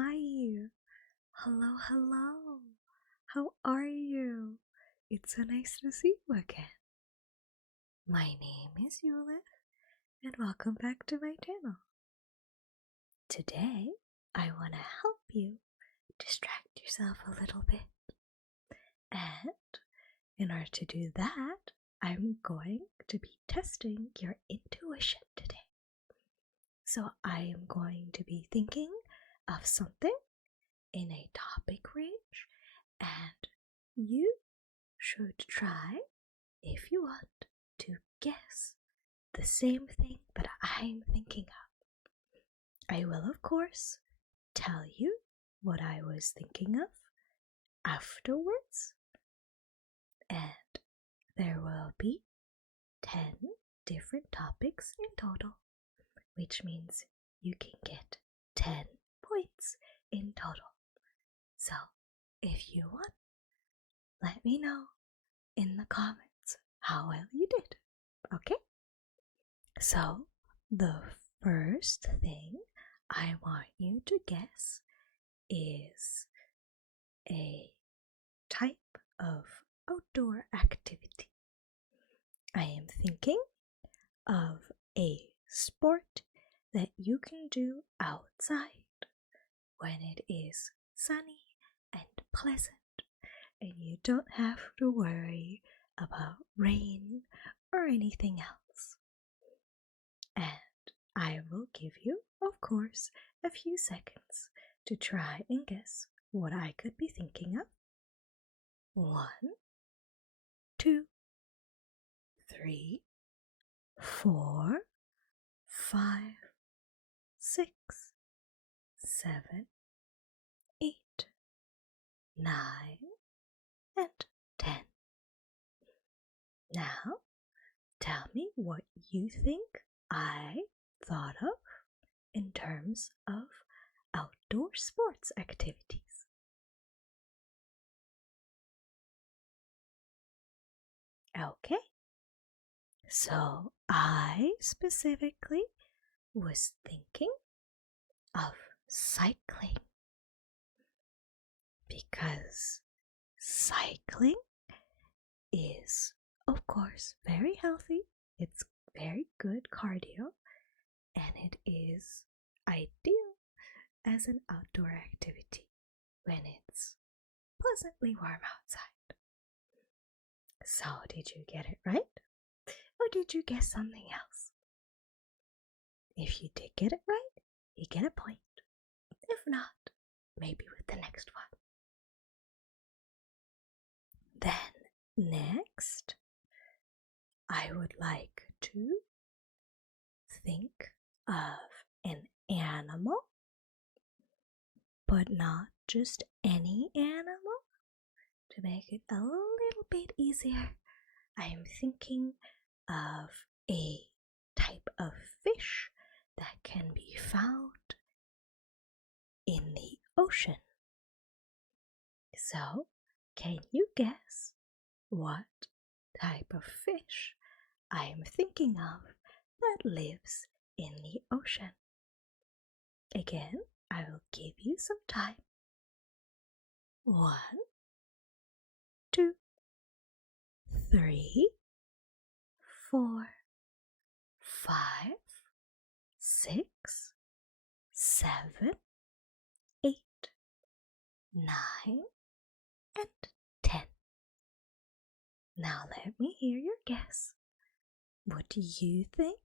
Hi! Hello, hello! How are you? It's so nice to see you again. My name is Yulith, and welcome back to my channel. Today, I want to help you distract yourself a little bit. And in order to do that, I'm going to be testing your intuition today. So I am going to be thinking of something in a topic range, and you should try, if you want, to guess the same thing that I'm thinking of. I will, of course, tell you what I was thinking of afterwards, and there will be 10 different topics in total, which means you can get 10 points in total. So, if you want, let me know in the comments how well you did, okay? So, the first thing I want you to guess is a type of outdoor activity. I am thinking of a sport that you can do outside when it is sunny and pleasant, and you don't have to worry about rain or anything else. And I will give you, of course, a few seconds to try and guess what I could be thinking of. 1, 2, 3, 4, 5, 6, 7, 8, 9, and 10. Now, tell me what you think I thought of in terms of outdoor sports activities. Okay, so I specifically was thinking of cycling, because cycling is, of course, very healthy. It's very good cardio, and it is ideal as an outdoor activity when it's pleasantly warm outside. So, did you get it right? Or did you guess something else? If you did get it right, you get a point. If not, maybe with the next one. Then, next, I would like to think of an animal, but not just any animal. To make it a little bit easier, I am thinking of a type of fish that can be found in the ocean. So, can you guess what type of fish I am thinking of that lives in the ocean? Again, I will give you some time. 1, 2, 3, 4, 5, 6, 7, 8, 9, and 10. Now let me hear your guess. What do you think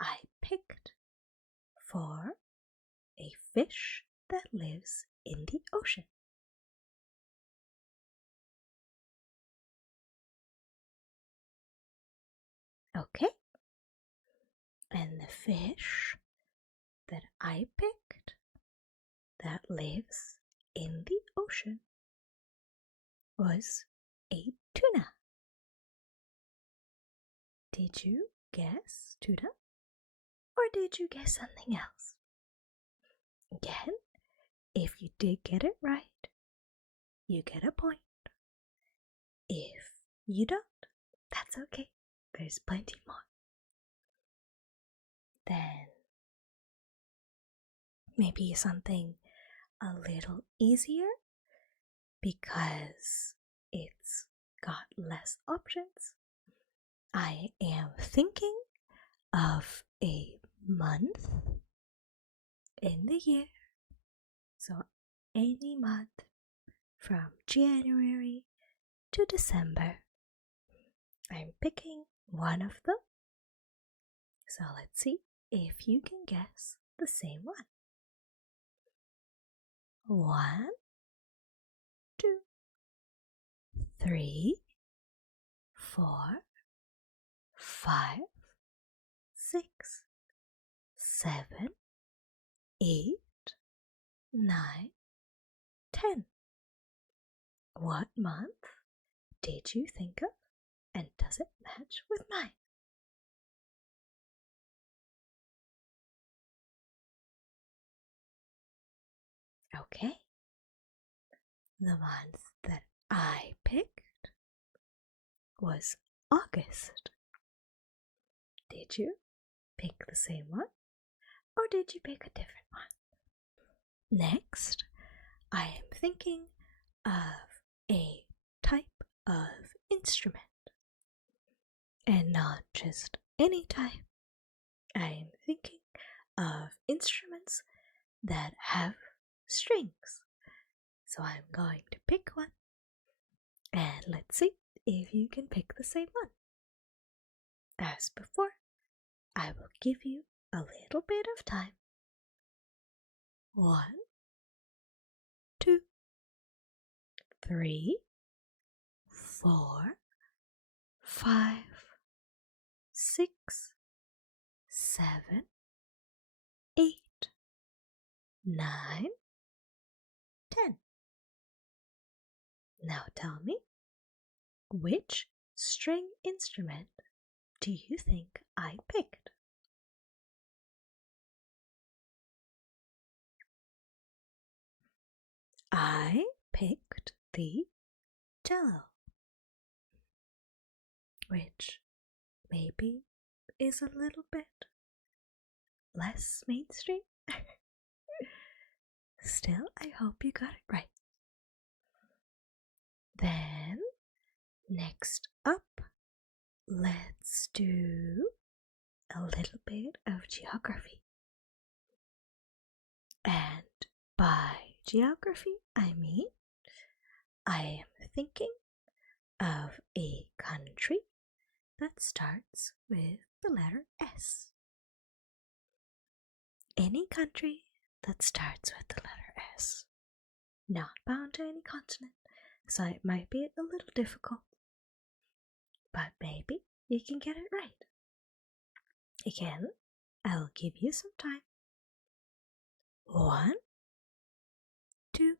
I picked for a fish that lives in the ocean? Okay. And the fish that I picked that lives in the ocean was a tuna. Did you guess tuna? Or did you guess something else? Again, if you did get it right, you get a point. If you don't, that's okay. There's plenty more. Then maybe something a little easier because it's got less options. I am thinking of a month in the year, so any month from January to December. I'm picking one of them, so let's see if you can guess the same one. 1, 2, 3, 4, 5, 6, 7, 8, 9, 10. What month did you think of, and does it match with mine? Okay. The month that I picked was August. Did you pick the same one, or did you pick a different one? Next, I am thinking of a type of instrument, and not just any type. I am thinking of instruments that have strings. So I'm going to pick one, and let's see if you can pick the same one. As before, I will give you a little bit of time. 1, 2, 3, 4, 5, 6, 7, 8, 9, 10. Now tell me, which string instrument do you think I picked? I picked the cello, which maybe is a little bit less mainstream. Still, I hope you got it right. Then, next up, let's do a little bit of geography. And by geography, I mean I am thinking of a country that starts with the letter S. Any country that starts with the letter S. Not bound to any continent, so it might be a little difficult. But maybe you can get it right. Again, I'll give you some time. 1, 2,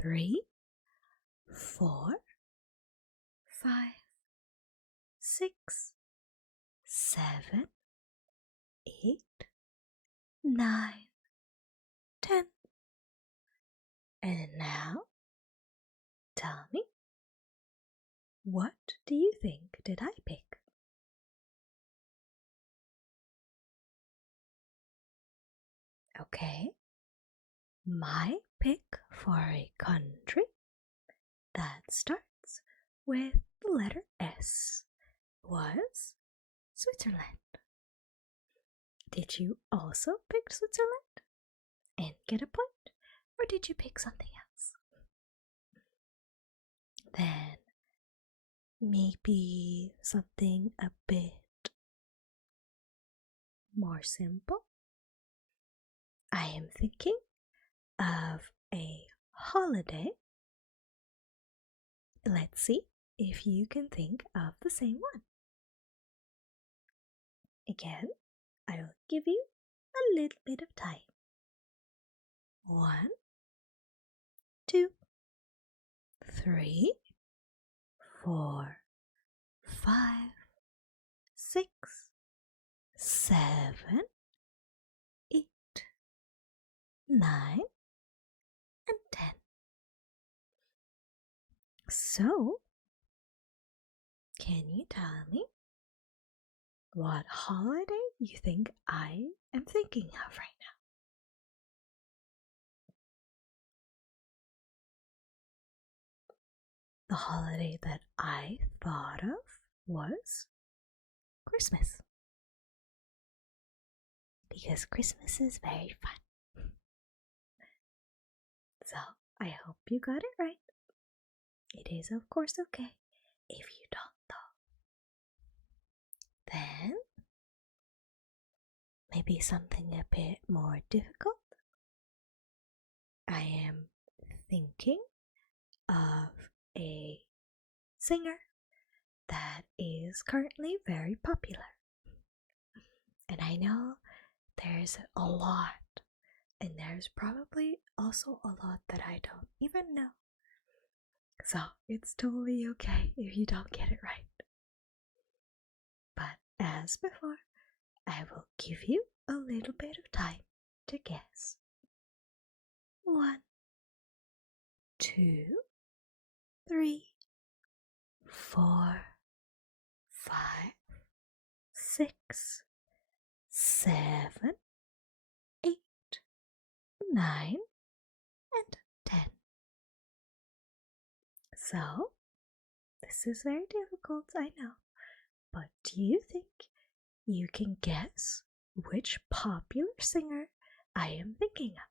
3, 4, 5, 6, 7, 8, 9, 10. And now, tell me, what do you think did I pick? Okay, my pick for a country that starts with the letter S was Switzerland. Did you also pick Switzerland and get a point, or did you pick something else? Then maybe something a bit more simple. I am thinking of a holiday. Let's see if you can think of the same one. Again, I will give you a little bit of time. 1, 2, 3, 4, 5, 6, 7, 8, 9, and 10. So, can you tell me what holiday you think I am thinking of right the holiday that I thought of was Christmas. Because Christmas is very fun. So, I hope you got it right. It is, of course, okay if you don't, though. Then, maybe something a bit more difficult. I am thinking of a singer that is currently very popular. And I know there's a lot, and there's probably also a lot that I don't even know. So it's totally okay if you don't get it right. But as before, I will give you a little bit of time to guess. 1, 2, 3, 4, 5, 6, 7, 8, 9, and 10. So, this is very difficult, I know, but do you think you can guess which popular singer I am thinking of?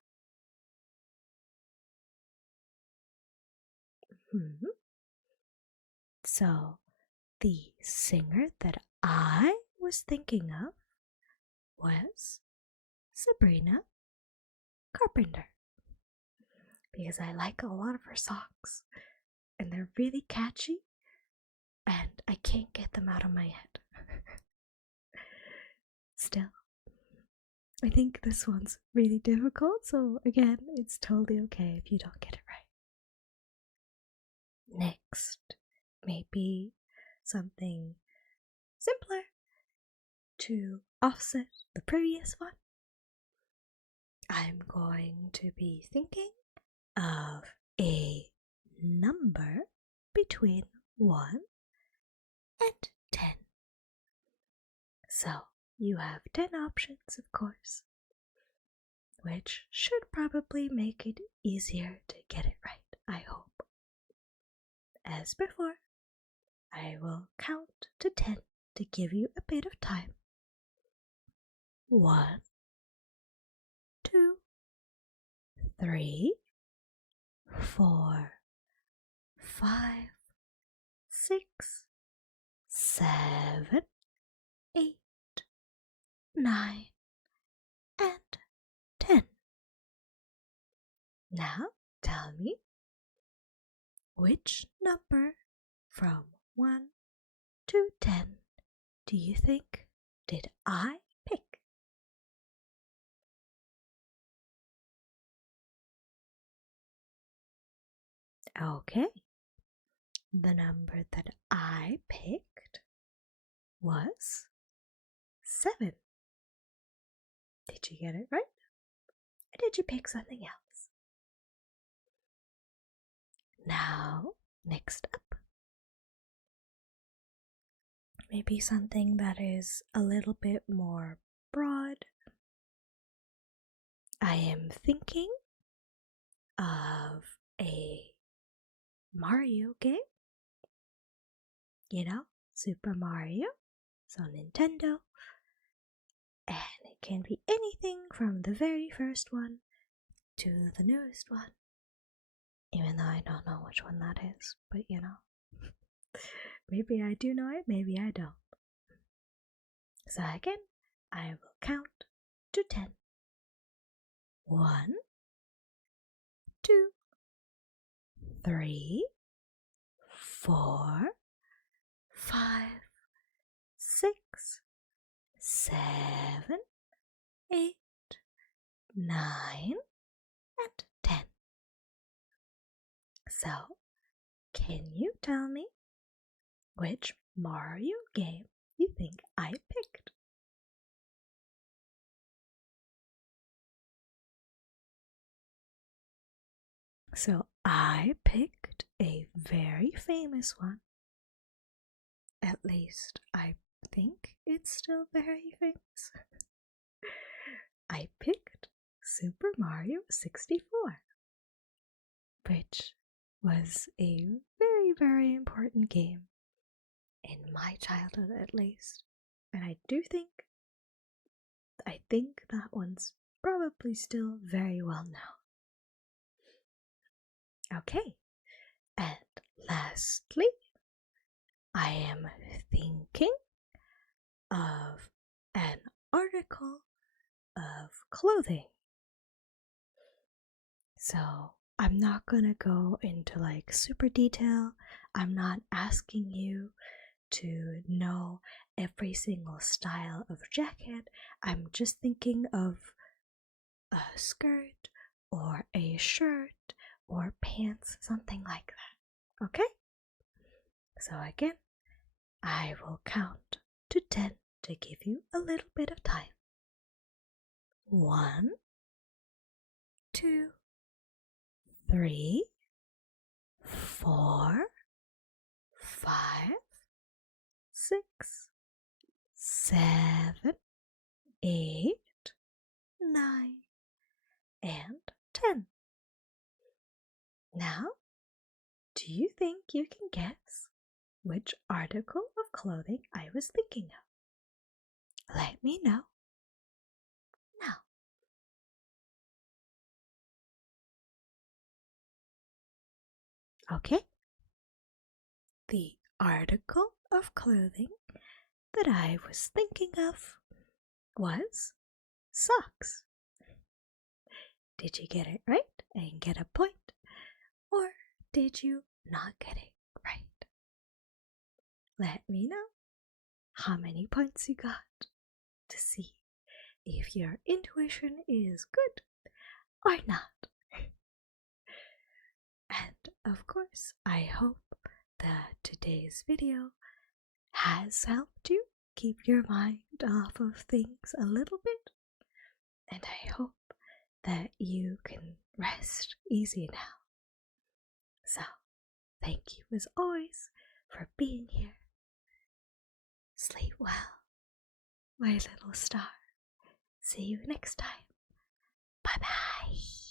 So, the singer that I was thinking of was Sabrina Carpenter, because I like a lot of her songs and they're really catchy and I can't get them out of my head. Still, I think this one's really difficult, so again, it's totally okay if you don't get it right. Next, maybe something simpler to offset the previous one. I'm going to be thinking of a number between 1 and 10. So you have 10 options, of course, which should probably make it easier to get it right, I hope. As before, I will count to 10 to give you a bit of time. 1, 2, 3, 4, 5, 6, 7, 8, 9, and 10. Now tell me, which number from 1 to 10 do you think did I pick? Okay, the number that I picked was 7. Did you get it right? Or did you pick something else? Now, next up, maybe something that is a little bit more broad. I am thinking of a Mario game. You know, Super Mario. So Nintendo. And it can be anything from the very first one to the newest one. Even though I don't know which one that is, but you know. Maybe I do know it, maybe I don't. So again, I will count to 10. 1, 2, 3, 4, 5, 6, 7, 8, 9, and 10. So, can you tell me which Mario game you think I picked? So I picked a very famous one. At least I think it's still very famous. I picked Super Mario 64, which was a very, very important game. In my childhood, at least. And I think that one's probably still very well known. Okay, and lastly, I am thinking of an article of clothing. So I'm not gonna go into like super detail. I'm not asking you to know every single style of jacket. I'm just thinking of a skirt or a shirt or pants, something like that. Okay? So again, I will count to 10 to give you a little bit of time. 1, 2, 3, 4, 5, 6, 7, 8, 9, and 10. Now, do you think you can guess which article of clothing I was thinking of? Let me know now. Okay? The article of clothing that I was thinking of was socks. Did you get it right and get a point? Or did you not get it right? Let me know how many points you got to see if your intuition is good or not. And of course, I hope that today's video has helped you keep your mind off of things a little bit. And I hope that you can rest easy now. So, thank you as always for being here. Sleep well, my little star. See you next time. Bye-bye.